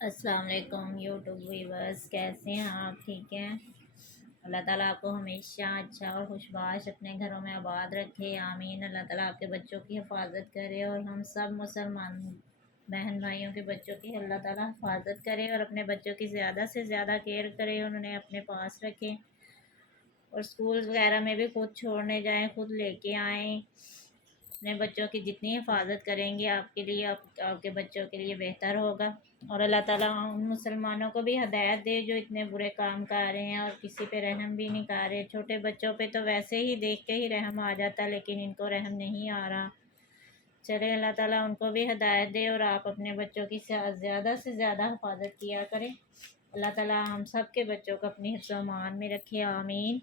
अस्सलाम वालेकुम YouTube viewers, कैसे हैं आप? ठीक हैं। अल्लाह ताला आपको हमेशा अच्छा और खुशबाश अपने घरों में आबाद रखे, आमीन। अल्लाह ताला आपके बच्चों की हिफाजत करे और हम सब मुसलमान बहन भाइयों के बच्चों की अल्लाह ताला हिफाजत करे और अपने बच्चों की ज़्यादा से ज़्यादा केयर करे, उन्हें अपने पास रखें और स्कूल वगैरह में भी खुद छोड़ने जाएं, खुद लेके आएँ। अपने बच्चों की जितनी हिफाजत करेंगे आपके लिए, आपके बच्चों के लिए बेहतर होगा। और अल्लाह ताला उन मुसलमानों को भी हदायत दे जो इतने बुरे काम कर रहे हैं और किसी पे रहम भी नहीं कर रहे। छोटे बच्चों पे तो वैसे ही देख के ही रहम आ जाता, लेकिन इनको रहम नहीं आ रहा। चले, अल्लाह ताला उनको भी हदायत दे और आप अपने बच्चों की ज़्यादा से ज़्यादा हिफाजत किया करें। अल्लाह ताला हम सब के बच्चों को अपनी हिफ्ज़ व अमान में रखे, आमीन।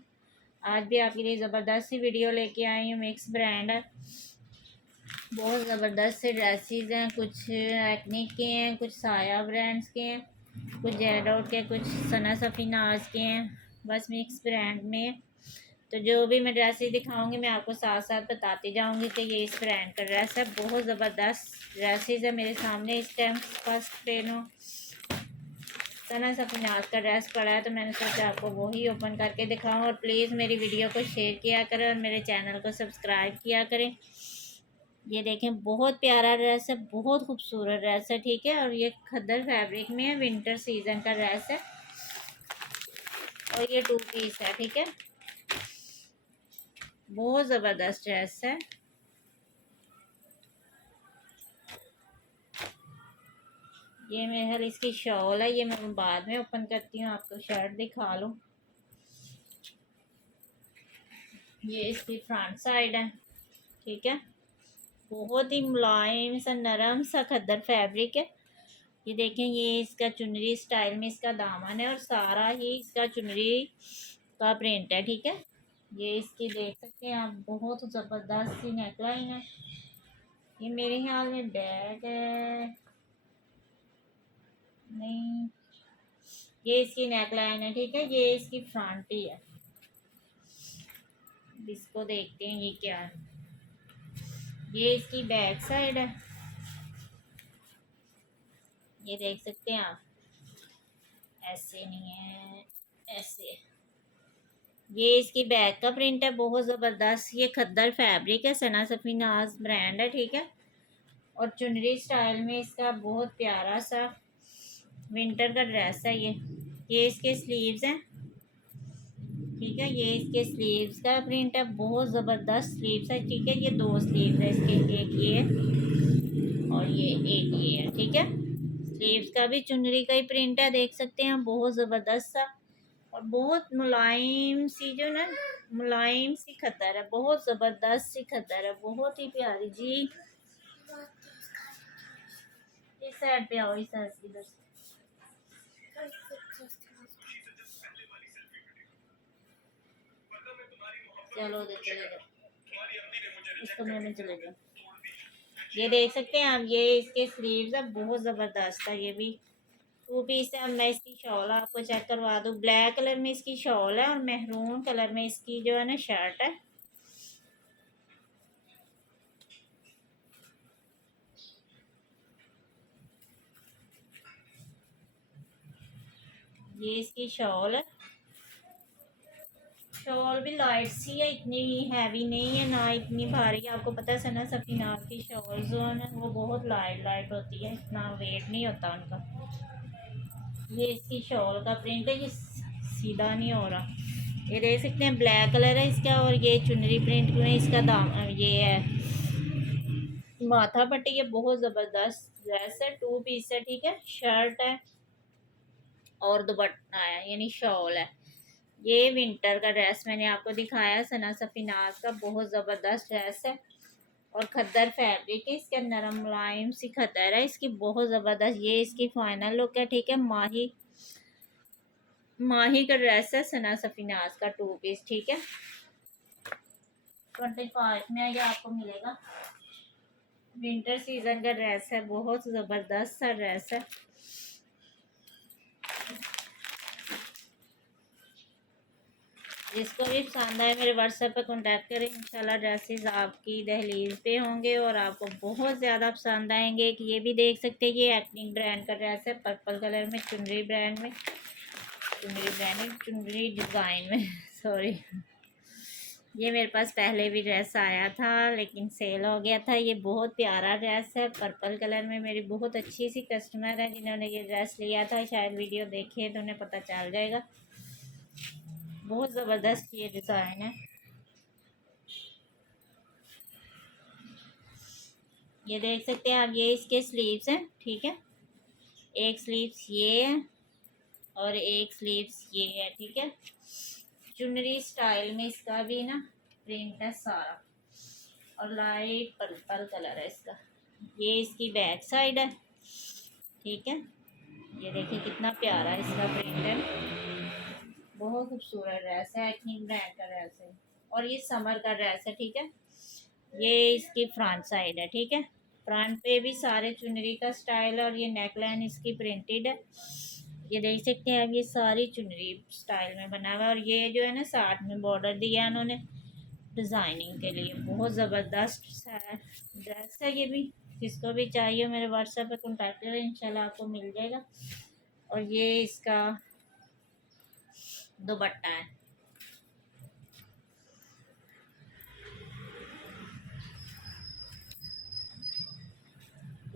आज भी आपके लिए ज़बरदस्त सी वीडियो लेके आई हूँ। मिक्स ब्रांड है, बहुत ज़बरदस्त से ड्रेसेस हैं। कुछ एक्निक के हैं, कुछ साया ब्रांड्स के हैं, कुछ जेड आउट के, कुछ सना सफ़ीनाज के हैं। बस मिक्स ब्रांड में। तो जो भी मैं ड्रेसेस दिखाऊंगी मैं आपको साथ साथ बताती जाऊंगी कि ये इस ब्रांड का ड्रेस है। बहुत ज़बरदस्त ड्रेसेस है मेरे सामने इस टाइम। फर्स्ट पेनो सना सफ़ीनाज का ड्रेस पड़ा है, तो मैंने सोचा आपको वही ओपन करके दिखाऊं। और प्लीज़ मेरी वीडियो को शेयर किया करें और मेरे चैनल को सब्सक्राइब किया करें। ये देखें, बहुत प्यारा ड्रेस है, बहुत खूबसूरत ड्रेस है, ठीक है। और ये खद्दर फैब्रिक में है, विंटर सीजन का ड्रेस है और ये 2 पीस है, ठीक है। बहुत ज़बरदस्त ड्रेस है। ये मेरे ख्याल इसकी शॉल है, ये मैं बाद में ओपन करती हूँ, आपको शर्ट दिखा लूँ। ये इसकी फ्रंट साइड है, ठीक है। बहुत ही मुलायम सा नरम सा खद्दर फैब्रिक है। ये देखें, ये इसका चुनरी स्टाइल में इसका दामन है और सारा ही इसका चुनरी का प्रिंट है, ठीक है। ये इसकी देख सकते हैं आप, बहुत ज़बरदस्त सी नेकलाइन है। ये मेरे ख्याल में बैग है, नहीं, ये इसकी नेकलाइन है, ठीक है। ये इसकी फ्रंट ही है। इसको देखते हैं ये क्या है। ये इसकी बैक साइड है, ये देख सकते हैं आप। ऐसे नहीं है, ऐसे। ये इसकी बैक का प्रिंट है, बहुत ज़बरदस्त। ये खद्दर फैब्रिक है, सना सफ़ीनाज ब्रांड है, ठीक है। और चुनरी स्टाइल में इसका बहुत प्यारा सा विंटर का ड्रेस है ये इसके स्लीव्स हैं, ठीक है। ये इसके स्लीव्स का प्रिंट है, बहुत ज़बरदस्त स्लीव्स है, ठीक है। ये 2 स्लीव्स है इसके, एक ये और ये एक ये है, ठीक है। स्लीव्स का भी चुनरी का ही प्रिंट है, देख सकते हैं, बहुत ज़बरदस्त सा और बहुत मुलायम सी, जो ना मुलायम सी खतर है, बहुत ज़बरदस्त सी खतर है, बहुत ही प्यारी जी। इस साइड पे आओ, इस साइड इधर से। चलो उधर चले जाओ, इस कमरे में चले जाओ। ये देख सकते हैं आप, ये इसके स्लीव्स है, बहुत ज़बरदस्त है। ये भी 2 पीस है। अब मैं इसकी शॉल आपको चेक करवा दूँ। ब्लैक कलर में इसकी शॉल है और मेहरून कलर में इसकी जो है ना शर्ट है। ये इसकी शॉल है, शॉल भी लाइट सी है, इतनी हैवी नहीं है ना इतनी भारी। आपको पता है सना सफ़ीनाज की शॉल जो है वो बहुत लाइट लाइट होती है, इतना वेट नहीं होता उनका। ये इसकी शॉल का प्रिंट है, ये सीधा नहीं हो रहा। ये देख सकते हैं, ब्लैक कलर है इसका और ये चुनरी प्रिंट में इसका दाम ये है माथा पट्टी। ये बहुत ज़बरदस्त ड्रेस है, 2 पीस है, ठीक है। शर्ट है और दुपट्टा है, यानी शॉल है। ये विंटर का ड्रेस मैंने आपको दिखाया, सना सफ़ीनाज का, बहुत ज़बरदस्त ड्रेस है और खद्दर फैब्रिक है, इसका नरम मुलायम सी खद्दर है इसकी, बहुत ज़बरदस्त। ये इसकी फाइनल लुक है, ठीक है। माही माही का ड्रेस है, सना सफ़ीनाज का 2 पीस, ठीक है। 25 में ये आपको मिलेगा। विंटर सीजन का ड्रेस है, बहुत ज़बरदस्त सा ड्रेस है। जिसको भी पसंद आए मेरे व्हाट्सएप पे कांटेक्ट करें। इंशाल्लाह ड्रेसेस आपकी दहलीज पे होंगे और आपको बहुत ज़्यादा पसंद आएंगे। कि ये भी देख सकते हैं, ये एथनिक ब्रांड का ड्रेस है, पर्पल कलर में, चुनरी ब्रांड में, चुनरी डिज़ाइन में सॉरी। ये मेरे पास पहले भी ड्रेस आया था लेकिन सेल हो गया था। ये बहुत प्यारा ड्रेस है, पर्पल कलर में। मेरी बहुत अच्छी सी कस्टमर है जिन्होंने ये ड्रेस लिया था, शायद वीडियो देखे तो उन्हें पता चल जाएगा। बहुत ज़बरदस्त ये डिज़ाइन है। ये देख सकते हैं आप, ये इसके स्लीव्स हैं, ठीक है। एक स्लीव्स ये है और एक स्लीव्स ये है, ठीक है। चुनरी स्टाइल में इसका भी ना प्रिंट है सारा, और लाइट पर्पल कलर है इसका। ये इसकी बैक साइड है, ठीक है। ये देखिए कितना प्यारा इसका प्रिंट है, बहुत खूबसूरत ड्रेस है, एथनिक ब्रांड का ड्रेस है और ये समर का ड्रेस है, ठीक है। ये इसकी फ्रंट साइड है, ठीक है। फ्रंट पे भी सारे चुनरी का स्टाइल है और ये नेक लाइन इसकी प्रिंटेड है। ये देख सकते हैं अब, ये सारी चुनरी स्टाइल में बना हुआ है और ये जो है ना साथ में बॉर्डर दिया है उन्होंने डिज़ाइनिंग के लिए। बहुत ज़बरदस्त ड्रेस है ये भी। जिसको भी चाहिए मेरे व्हाट्सएप पे कॉन्टैक्ट करें, इंशाल्लाह आपको मिल जाएगा। और ये इसका दुपट्टा है।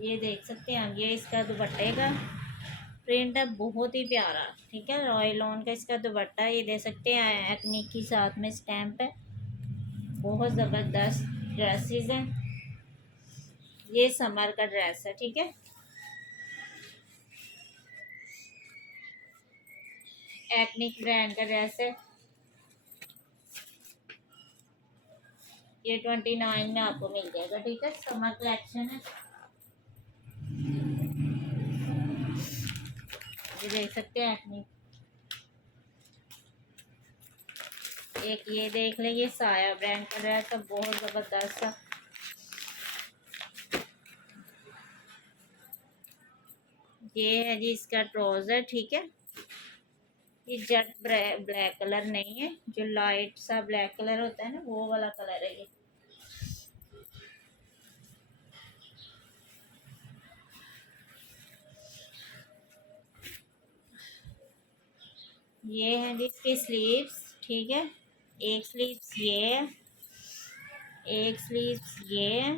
ये देख सकते हैं आप, ये इसका दुपट्टे का प्रिंट है, बहुत ही प्यारा, ठीक है। रॉयल ऑन का इसका दुपट्टा ये दे सकते हैं, एथनिक के साथ में स्टैम्प है। बहुत ज़बरदस्त ड्रेसेस हैं। ये समर का ड्रेस है, ठीक है। एथनिक ब्रांड का ड्रेस है। ये 29 में आपको मिल जाएगा, ठीक है। समर कलेक्शन है। ये देख सकते हैं एथनिक। एक ये देख लें, ये साया ब्रांड का ड्रेस है, बहुत ज़बरदस्त सा। ये है जी इसका ट्राउज़र, ठीक है। ये जेट ब्लैक कलर नहीं है, जो लाइट सा ब्लैक कलर होता है ना, वो वाला कलर है ये। ये है जी इसके स्लीव्स, ठीक है। एक स्लीव्स ये है, एक स्लीव्स ये है।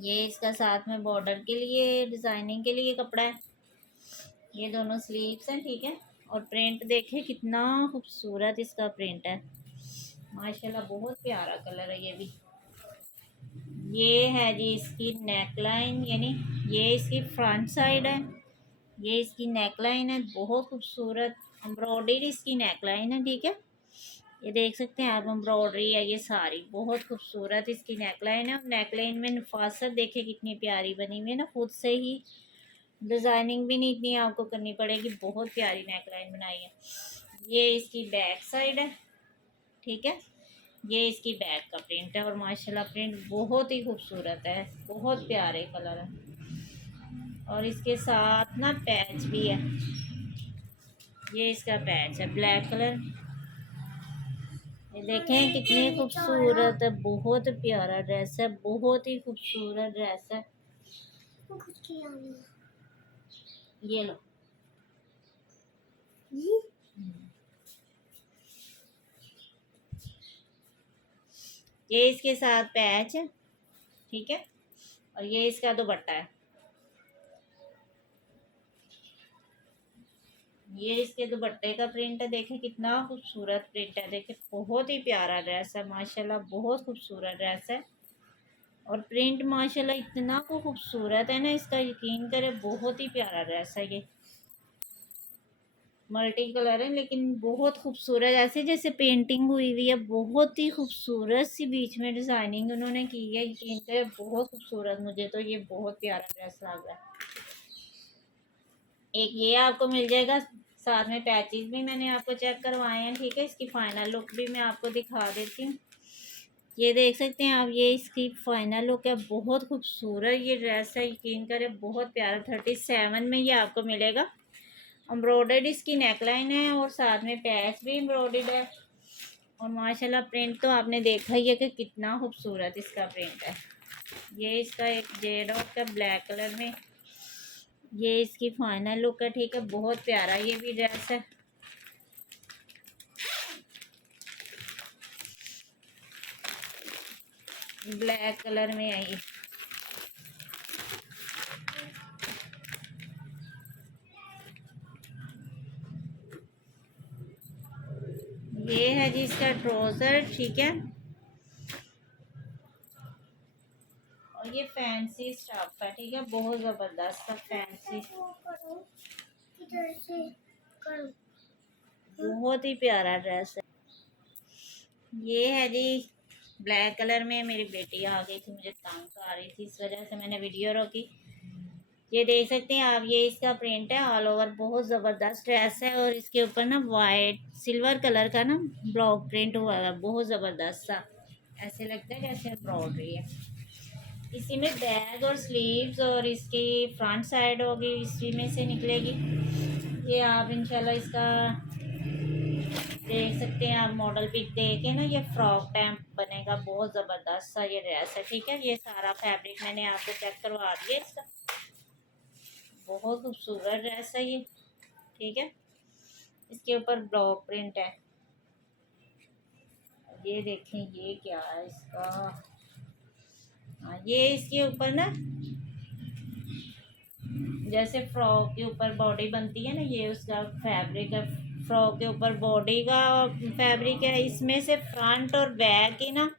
ये इसका साथ में बॉर्डर के लिए, डिज़ाइनिंग के लिए कपड़ा है। ये दोनों स्लीव्स हैं, ठीक है। और प्रिंट देखें कितना खूबसूरत इसका प्रिंट है, माशाल्लाह बहुत प्यारा कलर है ये भी। ये है जी इसकी नेक लाइन, यानी ये इसकी फ्रंट साइड है। ये इसकी नेक लाइन है, बहुत खूबसूरत एम्ब्रॉयडरी इसकी नेक लाइन है, ठीक है। ये देख सकते हैं आप, एम्ब्रॉयडरी है ये सारी, बहुत खूबसूरत इसकी नेक लाइन है। नेक लाइन में नफासत देखे कितनी प्यारी बनी हुई है ना, खुद से ही डिज़ाइनिंग भी नहीं इतनी आपको करनी पड़ेगी, बहुत प्यारी नेक लाइन बनाई है। ये इसकी बैक साइड है, ठीक है। ये इसकी बैक का प्रिंट है और माशाल्लाह प्रिंट बहुत ही खूबसूरत है, बहुत प्यारे कलर है। और इसके साथ ना पैच भी है, ये इसका पैच है ब्लैक कलर। ये देखें कितनी खूबसूरत है, बहुत प्यारा ड्रेस है, बहुत ही खूबसूरत ड्रेस है। ये लो ये इसके साथ पैच है, ठीक है। और ये इसका दुपट्टा है। ये इसके दुपट्टे का प्रिंट है, देखें कितना खूबसूरत प्रिंट है, देखें बहुत ही प्यारा ड्रेस है, माशाल्लाह बहुत खूबसूरत ड्रेस है। और प्रिंट माशाल्लाह इतना को खूबसूरत है ना, इसका यकीन करें, बहुत ही प्यारा ड्रेस है ये। मल्टी कलर है लेकिन बहुत खूबसूरत, ऐसे जैसे पेंटिंग हुई हुई है, बहुत ही खूबसूरत सी बीच में डिज़ाइनिंग उन्होंने की है, यकीन करें बहुत खूबसूरत। मुझे तो ये बहुत प्यारा ड्रेस लग रहा है। एक ये आपको मिल जाएगा, साथ में पैचेस भी मैंने आपको चेक करवाए हैं, ठीक है। इसकी फाइनल लुक भी मैं आपको दिखा देती हूँ। ये देख सकते हैं आप, ये इसकी फाइनल लुक है, बहुत खूबसूरत ये ड्रेस है, यकीन करें बहुत प्यारा। 37 में ये आपको मिलेगा एम्ब्रॉयडर्ड इसकी नेकलाइन है और साथ में पैच भी एम्ब्रॉयडर्ड है। और माशाल्लाह प्रिंट तो आपने देखा ही है कि कितना खूबसूरत इसका प्रिंट है। ये इसका एक जेड ऑफ का ब्लैक कलर में, ये इसकी फाइनल लुक है। ठीक है, बहुत प्यारा ये भी ड्रेस है। ब्लैक कलर में है ये है जी इसका ट्राउजर। ठीक है, और ये फैंसी स्टफ है। ठीक है, बहुत ज़बरदस्त सा फैंसी, बहुत ही प्यारा ड्रेस है। ये है जी ब्लैक कलर में। मेरी बेटी आ गई थी, मुझे तंग आ रही थी, इस वजह से मैंने वीडियो रोकी। ये देख सकते हैं आप, ये इसका प्रिंट है ऑल ओवर, बहुत ज़बरदस्त ड्रेस है। और इसके ऊपर ना वाइट सिल्वर कलर का ना ब्लॉक प्रिंट हुआ है, बहुत ज़बरदस्त सा, ऐसे लगता है जैसे एम्ब्रॉयडरी है। इसी में बैग और स्लीव्स और इसकी फ्रंट साइड होगी, इसी में से निकलेगी। ये आप इंशाल्लाह इसका देख सकते हैं, आप मॉडल पिक देखे ना, ये फ्रॉक टाइप बनेगा, बहुत ज़बरदस्त सा ये ड्रेस है। ठीक है, ये सारा फैब्रिक मैंने आपको चेक करवा दिया इसका, बहुत खूबसूरत ड्रेस है ये। ठीक है, इसके ऊपर ब्लॉक प्रिंट है। ये देखें, ये क्या है इसका, हाँ ये इसके ऊपर ना जैसे फ्रॉक के ऊपर बॉडी बनती है ना, ये उसका फैब्रिक है। फ्रॉक के ऊपर बॉडी का फैब्रिक है, इसमें से फ्रंट और बैक ही ना,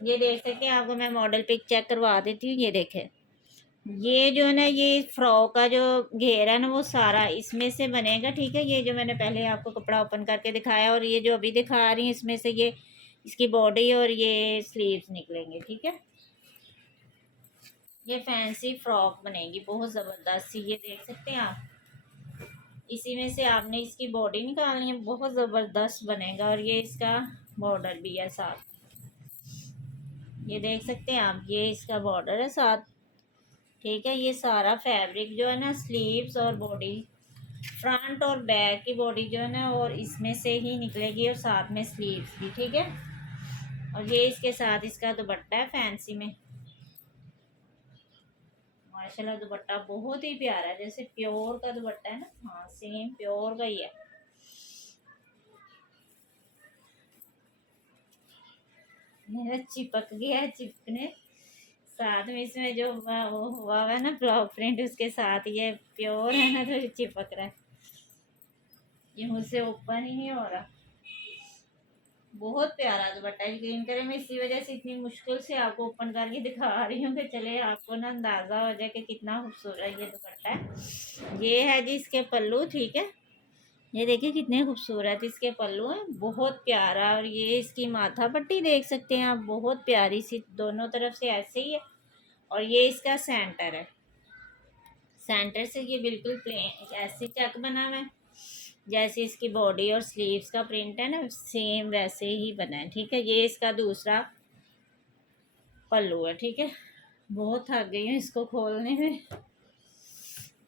ये देख सकते हैं, आपको मैं मॉडल पिक चेक करवा देती हूँ। ये देखें, ये जो है ना, ये फ्रॉक का जो घेरा है ना, वो सारा इसमें से बनेगा। ठीक है, ये जो मैंने पहले आपको कपड़ा ओपन करके दिखाया, और ये जो अभी दिखा रही है, इसमें से ये इसकी बॉडी और ये स्लीव्स निकलेंगे। ठीक है, ये फैंसी फ्रॉक बनेगी, बहुत ज़बरदस्त सी, ये देख सकते हैं आप। इसी में से आपने इसकी बॉडी निकालनी है, बहुत ज़बरदस्त बनेगा। और ये इसका बॉर्डर भी है साथ, ये देख सकते हैं आप, ये इसका बॉर्डर है साथ। ठीक है, ये सारा फैब्रिक जो है ना, स्लीव्स और बॉडी, फ्रंट और बैक की बॉडी जो है ना, और इसमें से ही निकलेगी, और साथ में स्लीव्स भी। ठीक है, और ये इसके साथ इसका दुपट्टा है फैंसी में। माशाल्लाह दुपट्टा बहुत ही प्यारा है, जैसे प्योर का दुपट्टा है ना, हाँ सेम प्योर का ही है। मेरा चिपक गया है, चिपकने साथ में इसमें जो वो हुआ है ना ब्लॉक प्रिंट, उसके साथ ये प्योर है ना, तो चिपक रहा है, ये मुझसे ओपन ही नहीं हो रहा। बहुत प्यारा दुपट्टा, यकीन करें मैं इसी वजह से इतनी मुश्किल से आपको ओपन करके दिखा रही हूँ कि चले आपको ना अंदाज़ा हो जाए कि कितना खूबसूरत ये दुपट्टा है। ये है जी इसके पल्लू। ठीक है, ये देखिए कितने खूबसूरत इसके पल्लू हैं, बहुत प्यारा। और ये इसकी माथा पट्टी देख सकते हैं आप, बहुत प्यारी सी, दोनों तरफ से ऐसे ही है। और ये इसका सेंटर है, सेंटर से ये बिल्कुल प्लेन ऐसे चेक बना हुआ है, जैसे इसकी बॉडी और स्लीव्स का प्रिंट है ना, सेम वैसे ही बना है। ठीक है, ये इसका दूसरा पल्लू है। ठीक है, बहुत थक गई हूँ इसको खोलने में।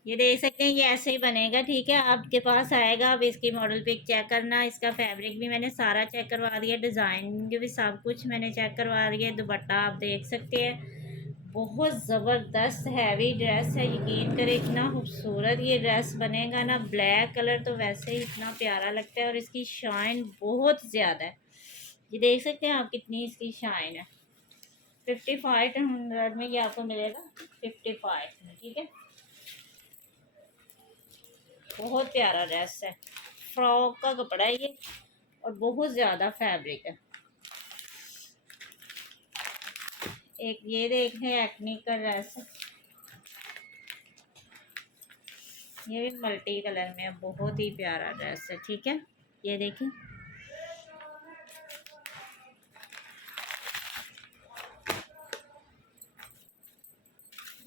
ये देख सकते हैं, ये ऐसे ही बनेगा। ठीक है, आपके पास आएगा, अब इसकी मॉडल पिक चेक करना। इसका फैब्रिक भी मैंने सारा चेक करवा दिया, डिज़ाइन भी सब कुछ मैंने चेक करवा दिया। दुपट्टा आप देख सकते हैं, बहुत ज़बरदस्त हैवी ड्रेस है, यकीन करें इतना खूबसूरत ये ड्रेस बनेगा ना। ब्लैक कलर तो वैसे ही इतना प्यारा लगता है, और इसकी शाइन बहुत ज़्यादा है। ये देख सकते हैं आप कितनी इसकी शाइन है। 5500 में ये आपको मिलेगा, 55 में। ठीक है, बहुत प्यारा ड्रेस है, फ्रॉक का कपड़ा है ये, और बहुत ज़्यादा फैब्रिक है। एक ये देखें एक्ने का ड्रेस है, ये भी मल्टी कलर में है, बहुत ही प्यारा ड्रेस है। ठीक है, ये देखें,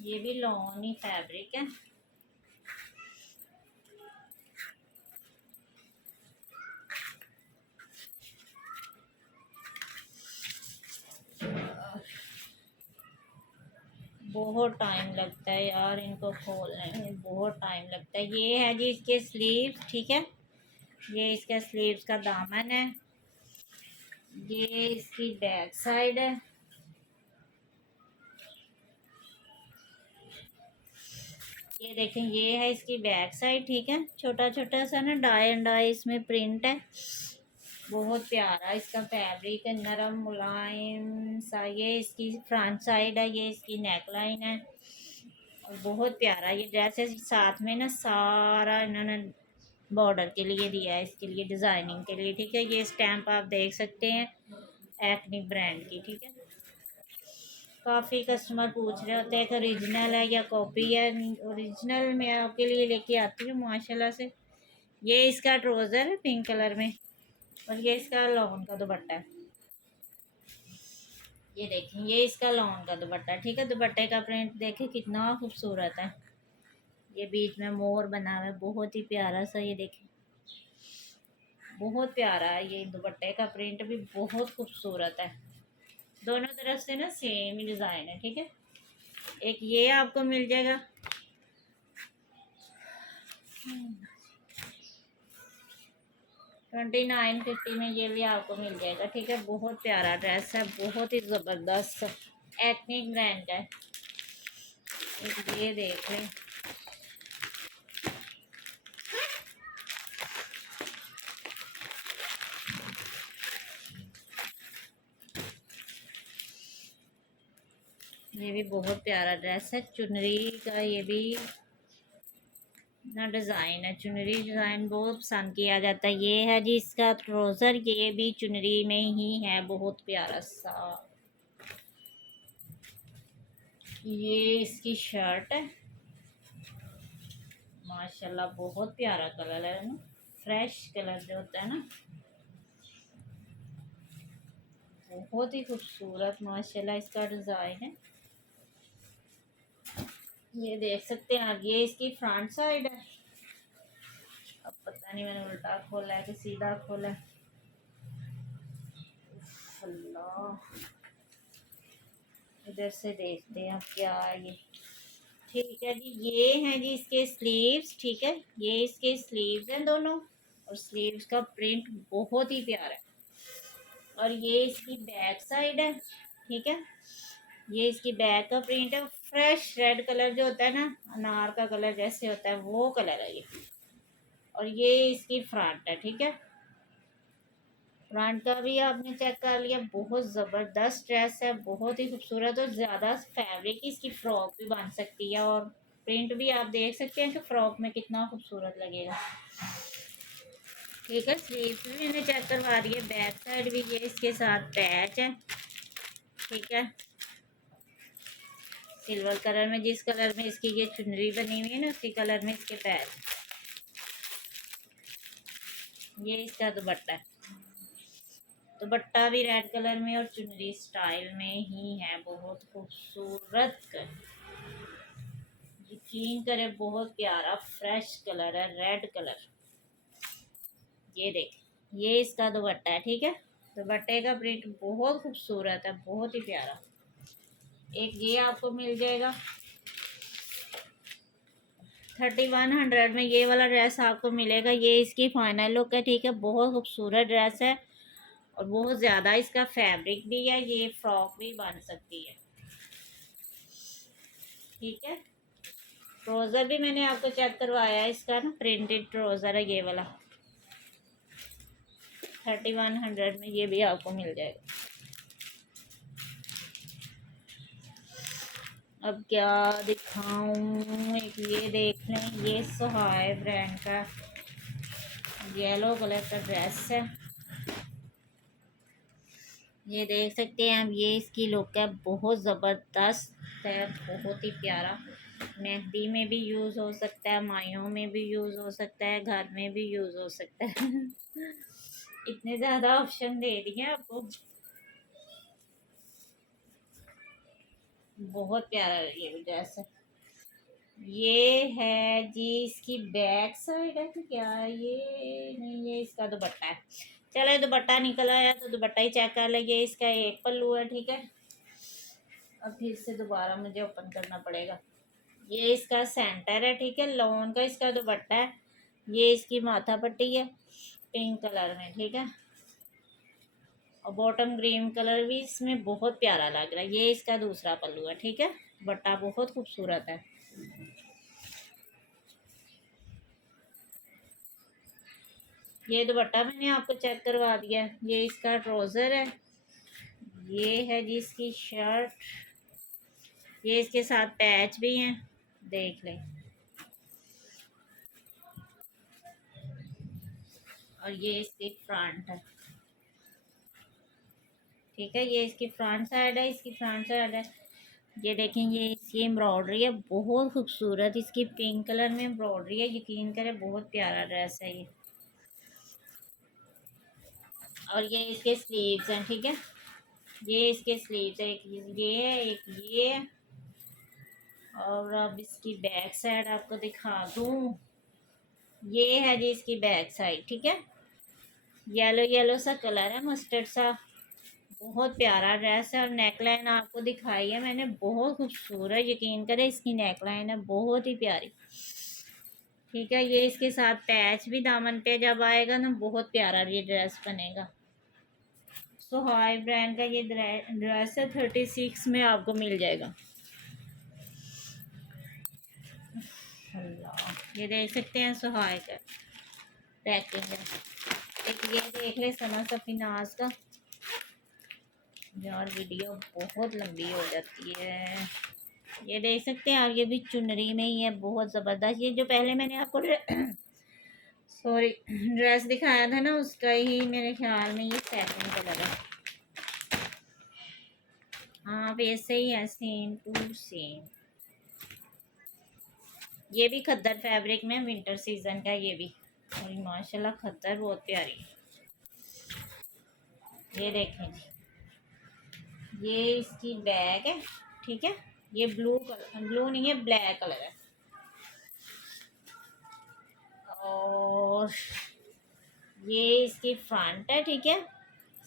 ये भी लॉन ही फैब्रिक है। बहुत टाइम लगता है यार इनको खोलने में, बहुत टाइम लगता है। ये है जी इसके स्लीव्स, ठीक है। ये इसका स्लीव्स का दामन है। ये इसकी बैक साइड है। ये देखें, ये है इसकी बैक साइड, ठीक है। छोटा छोटा सा ना डाई एंड डाई इसमें प्रिंट है। बहुत प्यारा इसका फैब्रिक है, नरम मुलायम सा। ये इसकी फ्रंट साइड है, ये इसकी नेक लाइन है। और बहुत प्यारा ये ड्रेस है। साथ में ना सारा इन्होंने बॉर्डर के लिए दिया है, इसके लिए डिज़ाइनिंग के लिए, ठीक है। ये स्टैम्प आप देख सकते हैं एक्नी ब्रांड की, ठीक है। काफ़ी कस्टमर पूछ रहे होते हैं कि ओरिजिनल है या कॉपी है। ओरिजिनल मैं आपके लिए लेके आती हूँ माशाल्लाह से। ये इसका ट्राउज़र है पिंक कलर में, और ये इसका लॉन का दुपट्टा है। ये देखें, ये इसका लॉन का दुपट्टा, ठीक है। दुपट्टे का प्रिंट देखें कितना खूबसूरत है। ये बीच में मोर बना हुआ है, बहुत ही प्यारा सा। ये देखें, बहुत प्यारा है। ये दुपट्टे का प्रिंट भी बहुत खूबसूरत है। दोनों तरफ से ना सेम ही डिज़ाइन है, ठीक है। एक ये आपको मिल जाएगा 2950 में, ये भी आपको मिल जाएगा, ठीक है। बहुत प्यारा ड्रेस है, बहुत ही ज़बरदस्त एथनिक ब्रांड है। एक ये देख लें, ये भी बहुत प्यारा ड्रेस है। चुनरी का ये भी ना डिज़ाइन है, चुनरी डिज़ाइन बहुत पसंद किया जाता है। ये है जी इसका ट्राउज़र, ये भी चुनरी में ही है, बहुत प्यारा सा। ये इसकी शर्ट है, माशाल्लाह बहुत प्यारा कलर है ना, फ्रेश कलर जो होता है ना, बहुत ही खूबसूरत माशाल्लाह इसका डिज़ाइन है। ये देख सकते हैं आप, ये इसकी फ्रंट साइड है। अब पता नहीं मैंने उल्टा खोला है कि सीधा खोला है। अल्लाह, इधर से देखते हैं क्या ये, ठीक है जी। ये हैं जी इसके स्लीव्स, ठीक है। ये इसके स्लीव्स हैं दोनों, और स्लीव्स का प्रिंट बहुत ही प्यारा है। और ये इसकी बैक साइड है, ठीक है। ये इसकी बैक का प्रिंट है। फ्रेश रेड कलर जो होता है ना, अनार का कलर जैसे होता है, वो कलर है ये। और ये इसकी फ्रंट है, ठीक है। फ्रंट का भी आपने चेक कर लिया, बहुत ज़बरदस्त ड्रेस है, बहुत ही खूबसूरत। और ज़्यादा फैब्रिक इसकी फ़्रॉक भी बन सकती है, और प्रिंट भी आप देख सकते हैं कि फ़्रॉक में कितना खूबसूरत लगेगा, ठीक है। स्लीव्स भी मैंने चेक करवा दिए, बैक साइड भी ये इसके साथ पैच है, ठीक है। सिल्वर कलर में, जिस कलर में इसकी ये चुनरी बनी हुई है ना, उसी कलर में इसके पैच। ये इसका दुपट्टा है, दुपट्टा भी रेड कलर में और चुनरी स्टाइल में ही है, बहुत खूबसूरत। यकीन करें, बहुत प्यारा फ्रेश कलर है, रेड कलर। ये देख, ये इसका दुपट्टा है, ठीक है। दुपट्टे का प्रिंट बहुत खूबसूरत है, बहुत ही प्यारा। एक ये आपको मिल जाएगा 3100 में, ये वाला ड्रेस आपको मिलेगा। ये इसकी फाइनल लुक है, ठीक है। बहुत खूबसूरत ड्रेस है, और बहुत ज़्यादा इसका फैब्रिक भी है। ये फ्रॉक भी बन सकती है, ठीक है। ट्राउज़र भी मैंने आपको चेक करवाया है, इसका ना प्रिंटेड ट्राउज़र है ये वाला। 3100 में ये भी आपको मिल जाएगा। अब क्या दिखाऊं, एक ये देख लें, ये सुहाय ब्रांड का येलो कलर का ड्रेस है। ये देख सकते हैं आप, ये इसकी लुक है, बहुत ज़बरदस्त है, बहुत ही प्यारा। मेहंदी में भी यूज़ हो सकता है, मायों में भी यूज़ हो सकता है, घर में भी यूज़ हो सकता है। इतने ज़्यादा ऑप्शन दे दिए आपको, बहुत प्यारा ये ड्रेस है। ये है जी इसकी बैक साइड है कि क्या है ये, नहीं ये इसका दुपट्टा है। चलो दुपट्टा निकल आया तो दुपट्टा ही चेक कर लेंगे। इसका एक पल्लू है, ठीक है। अब फिर से दोबारा मुझे ओपन करना पड़ेगा। ये इसका सेंटर है, ठीक है, लॉन का इसका दुपट्टा है। ये इसकी माथा पट्टी है पिंक कलर में, ठीक है, और बॉटम ग्रीन कलर भी इसमें बहुत प्यारा लग रहा है। ये इसका दूसरा पल्लू है, ठीक है, बट्टा बहुत खूबसूरत है। ये दुपट्टा मैंने आपको चेक करवा दिया। ये इसका ट्राउज़र है। ये है जी इसकी शर्ट। ये इसके साथ पैच भी हैं, देख लें। और ये इसकी फ्रंट है, ठीक है, ये इसकी फ्रंट साइड है, इसकी फ्रंट साइड है। ये देखें, ये इसकी एम्ब्रॉयडरी है बहुत खूबसूरत, इसकी पिंक कलर में एम्ब्रॉयडरी है, यकीन करें बहुत प्यारा ड्रेस है ये। और ये इसके स्लीव्स हैं, ठीक है, ये इसके स्लीव्स है, एक ये है, एक ये है। और अब इसकी बैक साइड आपको दिखा दूँ। ये है जी इसकी बैक साइड, ठीक है, येलो येलो सा कलर है, मस्टर्ड सा, बहुत प्यारा ड्रेस है। और नेकलाइन आपको दिखाई है मैंने, बहुत खूबसूरत, यकीन करें इसकी नेकलाइन है बहुत ही प्यारी, ठीक है। ये इसके साथ पैच भी दामन पे जब आएगा ना, बहुत प्यारा ये ड्रेस बनेगा। सुहाई ब्रांड का ये ड्रेस है, 36 में आपको मिल जाएगा। अल्लाह, ये देख सकते हैं सुहाई का पैकिंग है। एक ये देख ले सना सफीनाज का। यार वीडियो बहुत लंबी हो जाती है। ये देख सकते हैं आप, ये भी चुनरी में ही है, बहुत ज़बरदस्त। ये जो पहले मैंने आपको सॉरी ड्रेस दिखाया था ना, उसका ही मेरे ख्याल में ये सेकंड कलर है। हाँ वैसे ही है, सेम टू सेम। ये भी खद्दर फैब्रिक में, विंटर सीजन का ये भी। और माशाल्लाह खद्दर बहुत प्यारी। ये देखें जी, ये इसकी बैग है, ठीक है, ये ब्लू कलर, ब्लू नहीं है ब्लैक कलर है। और ये इसकी फ्रंट है, ठीक है,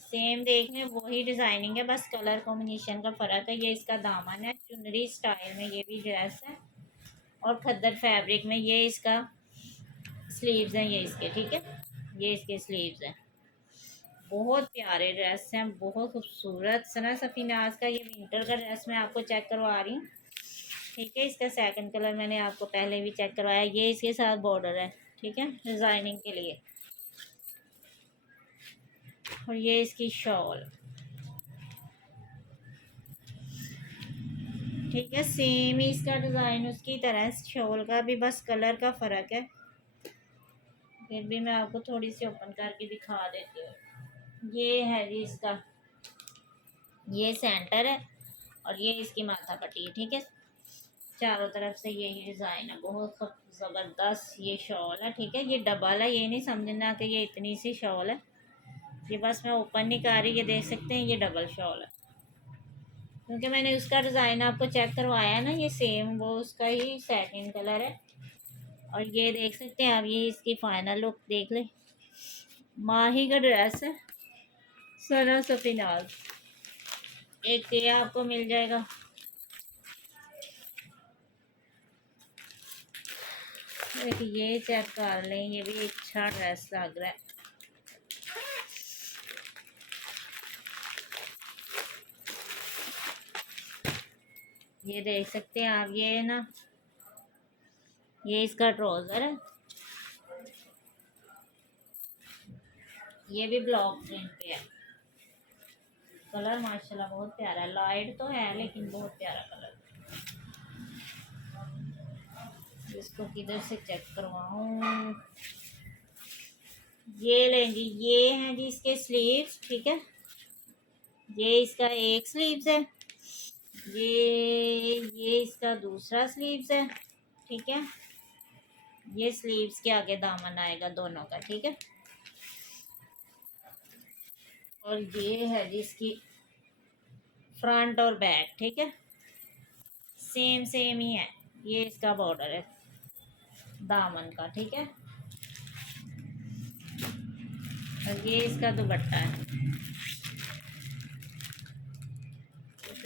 सेम देखने वही डिज़ाइनिंग है, बस कलर कॉम्बिनेशन का फ़र्क है। ये इसका दामन है, चुनरी स्टाइल में ये भी ड्रेस है, और खद्दर फैब्रिक में ये इसका स्लीव्स हैं, ये इसके, ठीक है, ये इसके स्लीव्स हैं। बहुत प्यारे ड्रेस हैं, बहुत खूबसूरत। सना सफीनाज का ये विंटर का ड्रेस मैं आपको चेक करवा रही हूँ, ठीक है। इसका सेकंड कलर मैंने आपको पहले भी चेक करवाया। ये इसके साथ बॉर्डर है, ठीक है, डिज़ाइनिंग के लिए। और ये इसकी शॉल, ठीक है, सेम ही इसका डिज़ाइन उसकी तरह, शॉल का भी बस कलर का फ़र्क है। फिर भी मैं आपको थोड़ी सी ओपन करके दिखा देती हूँ। ये है जी इसका, ये सेंटर है, और ये इसकी माथा पट्टी है, ठीक है, चारों तरफ से यही डिज़ाइन है, बहुत ज़बरदस्त ये शॉल है, ठीक है। ये डबल है, ये नहीं समझना कि ये इतनी सी शॉल है, ये बस मैं ओपन नहीं कर रही, ये देख सकते हैं ये डबल शॉल है, क्योंकि मैंने उसका डिज़ाइन आपको चेक करवाया ना, ये सेम वो उसका ही सेकंड कलर है। और ये देख सकते हैं आप, ये इसकी फाइनल लुक देख ले। माही का ड्रेस है, सना सफीनाज, एक ये आपको मिल जाएगा। एक ये चेक कर लें, ये भी अच्छा ड्रेस लग रहा है। ये देख सकते हैं आप, ये ना, ये इसका ट्राउज़र है, ये भी ब्लॉक प्रिंट पे है। कलर माशाल्लाह बहुत प्यारा है, लाइट तो है लेकिन बहुत प्यारा कलर। इसको किधर से चेक करवाऊँ। ये लें जी, ये हैं जी इसके स्लीव्स, ठीक है, ये इसका एक स्लीव्स है, ये इसका दूसरा स्लीव्स है, ठीक है। ये स्लीव्स के आगे दामन आएगा दोनों का, ठीक है। और ये है जिसकी फ्रंट और बैक, ठीक है, सेम सेम ही है। ये इसका बॉर्डर है दामन का, ठीक है, और ये इसका दुपट्टा है।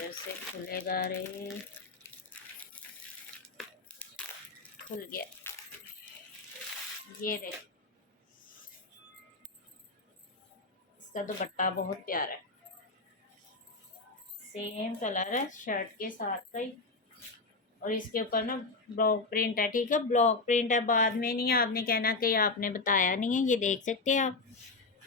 इधर से खुलेगा रे, खुल गया। ये देख, इसका दुपट्टा बहुत प्यारा है, सेम कलर है शर्ट के साथ का ही। और इसके ऊपर ना ब्लॉक प्रिंट है, ठीक है, ब्लॉक प्रिंट है, बाद में नहीं आपने कहना कि आपने बताया नहीं है। ये देख सकते हैं आप,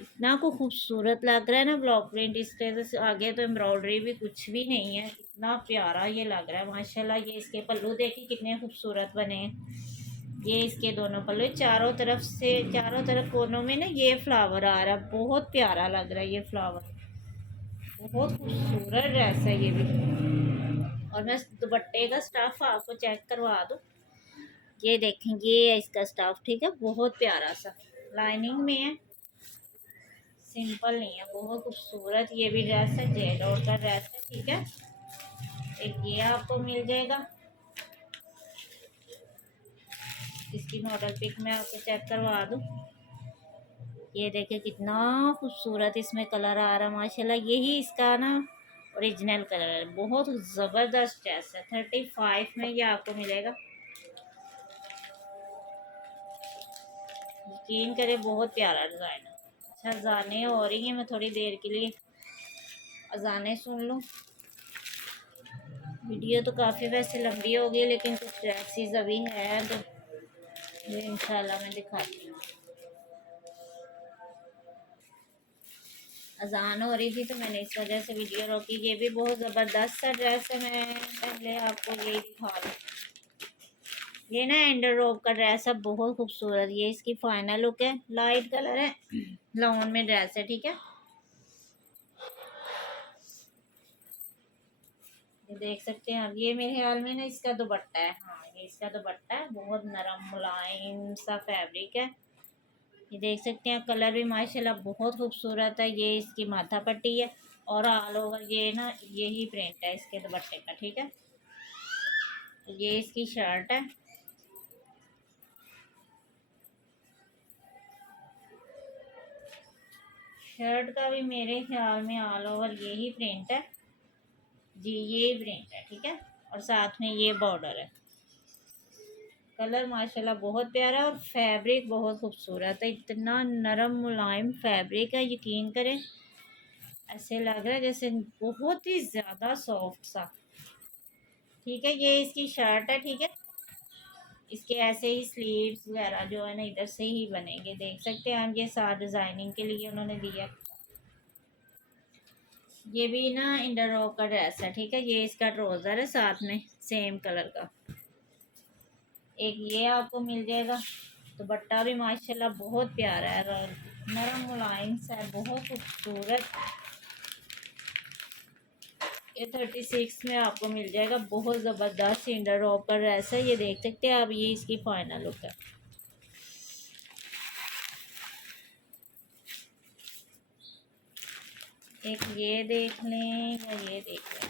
इतना को खूबसूरत लग रहा है ना ब्लॉक प्रिंट। इसके तो आगे तो एम्ब्रॉयडरी भी कुछ भी नहीं है, इतना प्यारा ये लग रहा है माशाल्लाह। ये इसके पल्लू देखिए कितने खूबसूरत बने हैं। ये इसके दोनों पल्लू, चारों तरफ से, चारों तरफ कोनों में ना ये फ्लावर आ रहा है, बहुत प्यारा लग रहा है ये फ्लावर, बहुत खूबसूरत ड्रेस है ये भी। और मैं दुपट्टे का स्टफ आपको चेक करवा दूँ, ये देखें, ये है इसका स्टफ, ठीक है, बहुत प्यारा सा लाइनिंग में है, सिंपल नहीं है, बहुत खूबसूरत ये भी ड्रेस है, जेड और का ड्रेस है, ठीक है। एक ये आपको मिल जाएगा, इसकी मॉडल पिक मैं आपको चेक करवा दूँ। ये देखिए कितना खूबसूरत इसमें कलर आ रहा है माशाल्लाह, यही इसका ना ओरिजिनल कलर है, बहुत ज़बरदस्त ड्रेस है। 35 में ये आपको मिलेगा, यकीन करे बहुत प्यारा डिज़ाइन है। अच्छा, अजानें हो रही हैं, मैं थोड़ी देर के लिए अजानें सुन लूँ। वीडियो तो काफ़ी वैसे लंबी हो गई, लेकिन कुछ ड्रेसेस अभी है तो ये इंशाल्लाह मैं दिखाती हूँ। अजान हो रही थी तो मैंने इस वजह से वीडियो रोकी। ये भी बहुत ज़बरदस्त सा ड्रेस है, मैं पहले आपको यही दिखा दूँ। ये ना एंडर रोब का ड्रेस है, बहुत खूबसूरत, ये इसकी फाइनल लुक है, लाइट कलर है, लॉन में ड्रेस है, ठीक है। ये देख सकते हैं आप, ये मेरे ख्याल में ना इसका दुपट्टा है, हाँ ये इसका दुपट्टा है, बहुत नरम मुलायम सा फैब्रिक है। ये देख सकते हैं, कलर भी माशाल्लाह बहुत खूबसूरत है। ये इसकी माथा पट्टी है और ऑल ओवर ये ना यही प्रिंट है इसके दुपट्टे का, ठीक है। तो ये इसकी शर्ट है, शर्ट का भी मेरे ख्याल में ऑल ओवर यही प्रिंट है जी, ये प्रिंट है, ठीक है। और साथ में ये बॉर्डर है। कलर माशाल्लाह बहुत प्यारा और फैब्रिक बहुत खूबसूरत है, इतना नरम मुलायम फैब्रिक है, यकीन करें ऐसे लग रहा है जैसे बहुत ही ज़्यादा सॉफ्ट सा, ठीक है। ये इसकी शर्ट है, ठीक है। इसके ऐसे ही स्लीव्स वगैरह जो है ना इधर से ही बनेंगे, देख सकते हैं आप, ये साथ डिज़ाइनिंग के लिए उन्होंने दिया। ये भी ना इंडरलॉक का ड्रेस है, ठीक है। ये इसका ट्राउज़र है साथ में सेम कलर का, एक ये आपको मिल जाएगा। दुपट्टा भी माशाल्लाह बहुत प्यारा है, नरम मुलायम सा है, बहुत खूबसूरत। ये 36 में आपको मिल जाएगा, बहुत ज़बरदस्त इंडरलॉक का ड्रेस है, ये देख सकते हैं आप, ये इसकी फाइनल लुक है। एक ये देख लें या ये देख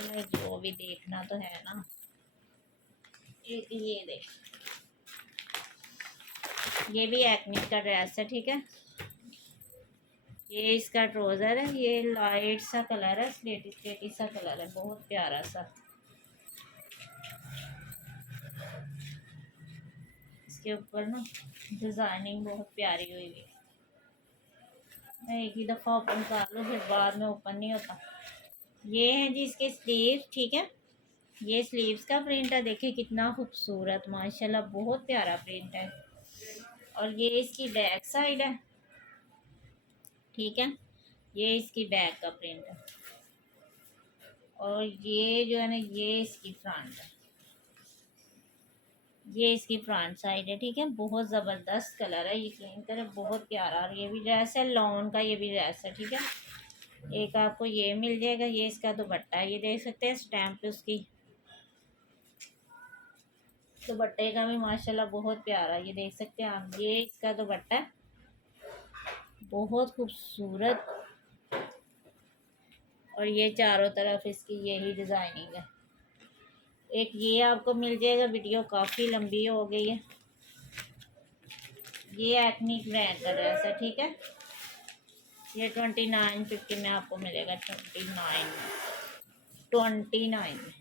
लें, जो भी देखना तो है ना। एक ये देख, ये भी एक्निक का ड्रेस है, ठीक है। ये इसका ट्राउज़र है, ये लाइट सा कलर है, स्लेटी स्लेटी सा कलर है, बहुत प्यारा सा। इसके ऊपर ना डिज़ाइनिंग बहुत प्यारी हुई है। मैं एक ही दफ़ा ओपन कर लूँ, फिर बाद में ओपन नहीं होता। ये है जी इसके स्लीव, ठीक है। ये स्लीव्स का प्रिंट है, देखिए कितना खूबसूरत माशाल्लाह, बहुत प्यारा प्रिंट है। और ये इसकी बैक साइड है, ठीक है। ये इसकी बैक का प्रिंट है और ये जो है ना ये इसकी फ्रंट है, ये इसकी फ्रंट साइड है, ठीक है। बहुत ज़बरदस्त कलर है, यकीन करें बहुत प्यारा। और ये भी ड्रेस है लॉन का, ये भी ड्रेस है, ठीक है। एक आपको ये मिल जाएगा, ये इसका दुपट्टा है, ये देख सकते हैं स्टैम्प उसकी, दुपट्टे का भी माशाल्लाह बहुत प्यारा, ये देख सकते हैं आप, ये इसका दुपट्टा है, बहुत खूबसूरत। और ये चारों तरफ इसकी यही डिज़ाइनिंग है। एक ये आपको मिल जाएगा, वीडियो काफ़ी लंबी हो गई है, ये एथनिक ब्रांड का ड्रेस है, ठीक है। ये 29.50 में आपको मिलेगा। 29 में।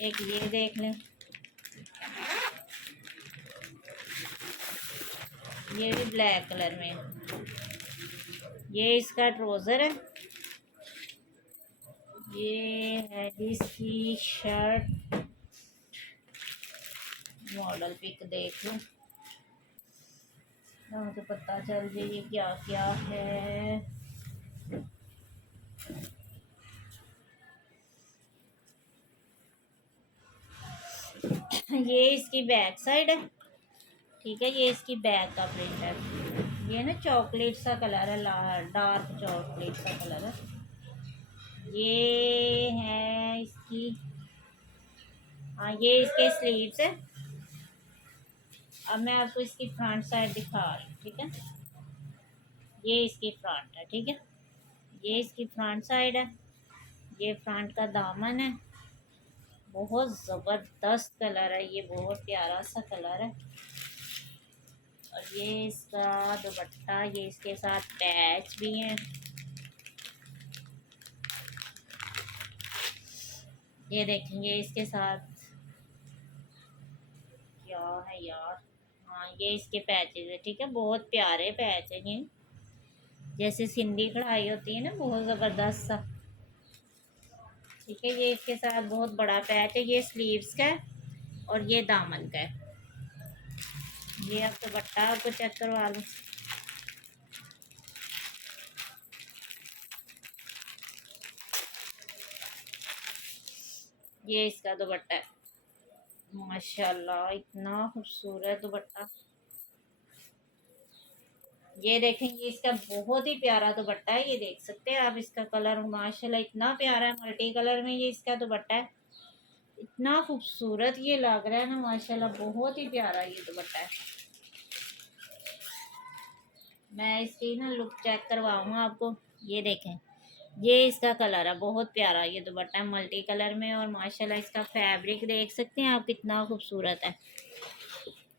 एक ये देख लें, ये भी ब्लैक कलर में। ये इसका ट्राउज़र है, ये है इसकी शर्ट। मॉडल पिक देख लो, मुझे पता चल जाए ये क्या क्या है। ये इसकी बैक साइड है, ठीक है। ये इसकी बैक का प्रिंट है। ये ना चॉकलेट सा कलर है, डार्क चॉकलेट सा कलर है। ये है इसकी, हाँ ये इसके स्लीव्स है। अब मैं आपको इसकी फ्रंट साइड दिखा रही हूँ, ठीक है। ये इसकी फ्रंट है, ठीक है। ये इसकी फ्रंट साइड है, ये फ्रंट का दामन है। बहुत ज़बरदस्त कलर है, ये बहुत प्यारा सा कलर है। और ये इसका दुपट्टा, ये इसके साथ पैच भी हैं। ये देखेंगे इसके साथ क्या है यार, हाँ ये इसके पैचेज है, ठीक है। बहुत प्यारे पैच है ये, जैसे सिंधी कढ़ाई होती है ना, बहुत ज़बरदस्त सा, ठीक है। ये इसके साथ बहुत बड़ा पैच है। ये स्लीव्स का है और ये दामन का है। ये अब दुपट्टा आपको चेक करवा लूँ। ये इसका दुपट्टा है, माशाल्लाह इतना खूबसूरत दुपट्टा। ये देखें, ये इसका बहुत ही प्यारा दुपट्टा है। ये देख सकते हैं आप, इसका कलर माशाल्लाह इतना प्यारा है, मल्टी कलर में ये इसका दुपट्टा है। इतना खूबसूरत ये लग रहा है ना माशाल्लाह, बहुत ही प्यारा ये दुपट्टा है। मैं इसकी ना लुक चेक करवाऊँगा आपको। ये देखें, ये इसका कलर है, बहुत प्यारा ये दुपट्टा है मल्टी कलर में। और माशाल्लाह इसका फैब्रिक देख सकते हैं आप, कितना खूबसूरत है।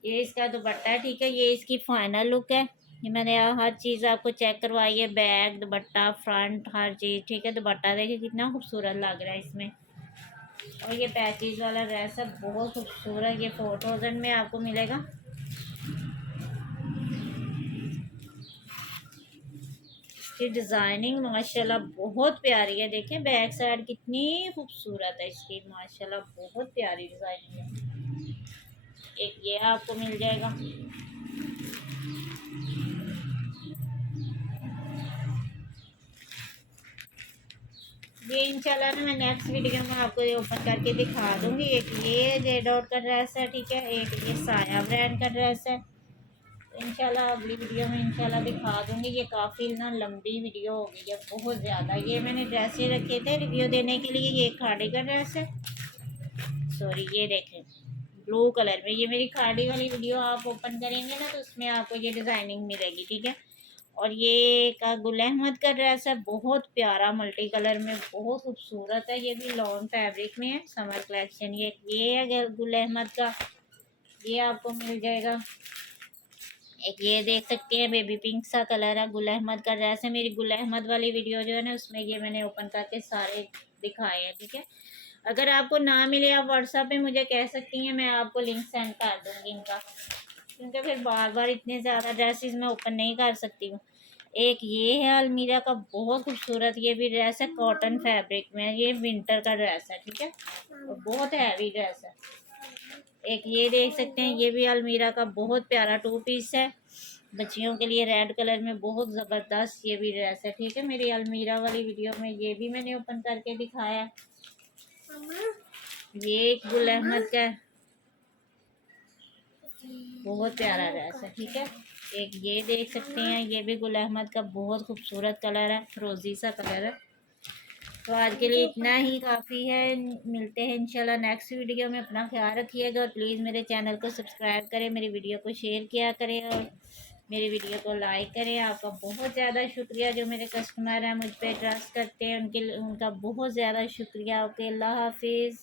ये इसका दुपट्टा है, ठीक है। ये इसकी फाइनल लुक है। ये मैंने हर चीज़ आपको चेक करवाई है, बैक, दुपट्टा, फ्रंट, हर चीज़, ठीक है। दुपट्टा देखिए कितना खूबसूरत लग रहा है इसमें। और ये पैकेज वाला ड्रेस है, बहुत खूबसूरत। ये 4000 में आपको मिलेगा। इसकी डिज़ाइनिंग माशाल्लाह बहुत प्यारी है। देखिए बैक साइड कितनी खूबसूरत है इसकी, माशाल्लाह बहुत प्यारी डिज़ाइनिंग है। एक ये आपको मिल जाएगा। ये इंशाल्लाह ना मैं नेक्स्ट वीडियो में आपको ये ओपन करके दिखा दूंगी। एक ये जेड आउट का ड्रेस है, ठीक है। एक ये साया ब्रांड का ड्रेस है। इंशाल्लाह अगली वीडियो में इंशाल्लाह दिखा दूंगी। ये काफ़ी ना लंबी वीडियो हो गई है, बहुत ज़्यादा। ये मैंने ड्रेसें रखे थे रिव्यू देने के लिए। ये खाड़ी का ड्रेस है, सॉरी ये देखें ब्लू कलर में। ये मेरी खाड़ी वाली वीडियो आप ओपन करेंगे ना, तो उसमें आपको ये डिज़ाइनिंग मिलेगी, ठीक है। और ये का गुल अहमद का ड्रेस है, बहुत प्यारा मल्टी कलर में, बहुत खूबसूरत है। ये भी लॉन फैब्रिक में है, समर कलेक्शन। ये है गुल अहमद का, ये आपको मिल जाएगा। एक ये देख सकते हैं बेबी पिंक सा कलर है, गुल अहमद का ड्रेस है। मेरी गुल अहमद वाली वीडियो जो है ना, उसमें ये मैंने ओपन करके सारे दिखाए हैं, ठीक है। अगर आपको ना मिले आप व्हाट्सएप पे मुझे कह सकती हैं, मैं आपको लिंक सेंड कर दूँगी इनका, क्योंकि फिर बार बार इतने ज़्यादा ड्रेसेस मैं ओपन नहीं कर सकती हूँ। एक ये है अलमीरा का, बहुत खूबसूरत ये भी ड्रेस है, कॉटन फैब्रिक में। ये विंटर का ड्रेस है, ठीक है, और बहुत हैवी ड्रेस है। एक ये देख सकते हैं, ये भी अलमीरा का बहुत प्यारा 2 पीस है, बच्चियों के लिए रेड कलर में, बहुत ज़बरदस्त ये भी ड्रेस है, ठीक है। मेरी अलमीरा वाली वीडियो में ये भी मैंने ओपन करके दिखाया। ये एक गुल अहमद का बहुत प्यारा ड्रेस है, ठीक है। एक ये देख सकते हैं, ये भी गुल अहमद का बहुत खूबसूरत कलर है, रोज़ी सा कलर है। तो आज के लिए इतना ही काफ़ी है। मिलते हैं इंशाल्लाह नेक्स्ट वीडियो में। अपना ख्याल रखिएगा और प्लीज़ मेरे चैनल को सब्सक्राइब करें, मेरी वीडियो को शेयर किया करें और मेरी वीडियो को लाइक करें। आपका बहुत ज़्यादा शुक्रिया, जो मेरे कस्टमर हैं मुझ पर ट्रस्ट करते हैं, उनका बहुत ज़्यादा शुक्रिया। ओके, अल्लाह हाफिज़।